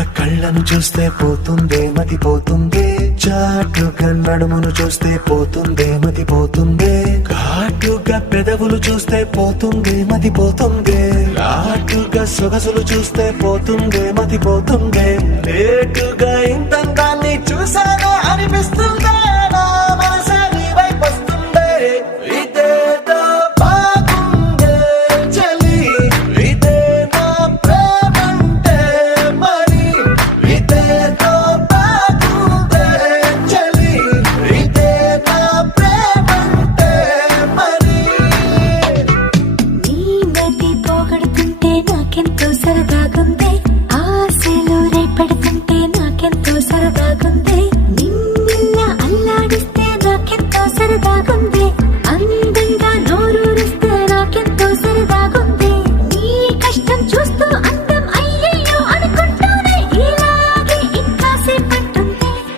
కళ్ళను చూస్తే పోతుందే మతి పోతుందే, చాటుగా నడుమును చూస్తే పోతుందే మతి పోతుందే, ఘాటుగా పెదవులు చూస్తే పోతుందే మతి పోతుందే, ఘాటుగా సొగసులు చూస్తే పోతుందే మతి పోతుందే, లేటుగా ఇంతందాన్ని చూసానా అనిపిస్తుందే.